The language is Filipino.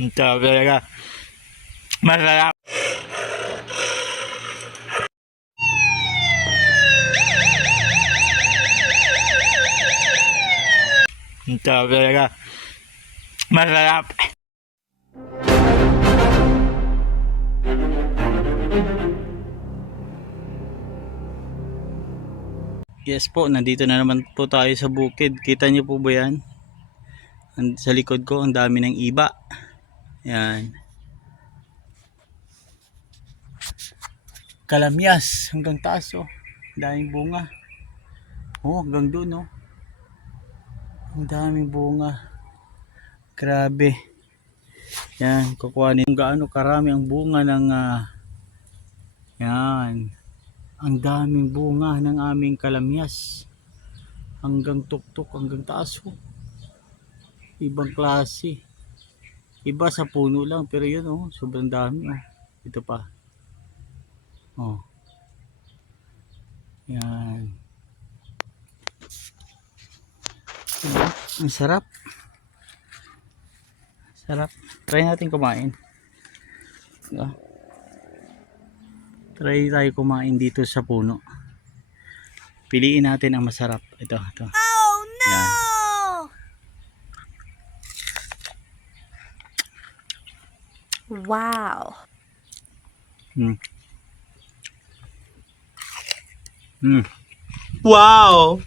Ito talaga. Masarap. Ito talaga. Masarap. Yes po, nandito na naman po tayo sa bukid. Kita niyo po ba yan? Sa likod ko, ang dami ng iba. Yan. Kalamyas hanggang taas oh. Daming bunga. Oh, hanggang doon oh. Ang daming bunga. Grabe. Yan, kukuhanin kung gaano karami ang bunga ng yan. Ang daming bunga ng aming kalamyas. Hanggang tuktok, hanggang taas oh. Ibang klase. Iba sa puno lang, pero yun oh, sobrang dami oh. Ito pa. Oh. Yan. Diba? Ang sarap. Sarap. Try natin kumain. Diba? Try tayo kumain dito sa puno. Piliin natin ang masarap. Ito. Oh no! Yan. Wow. Wow!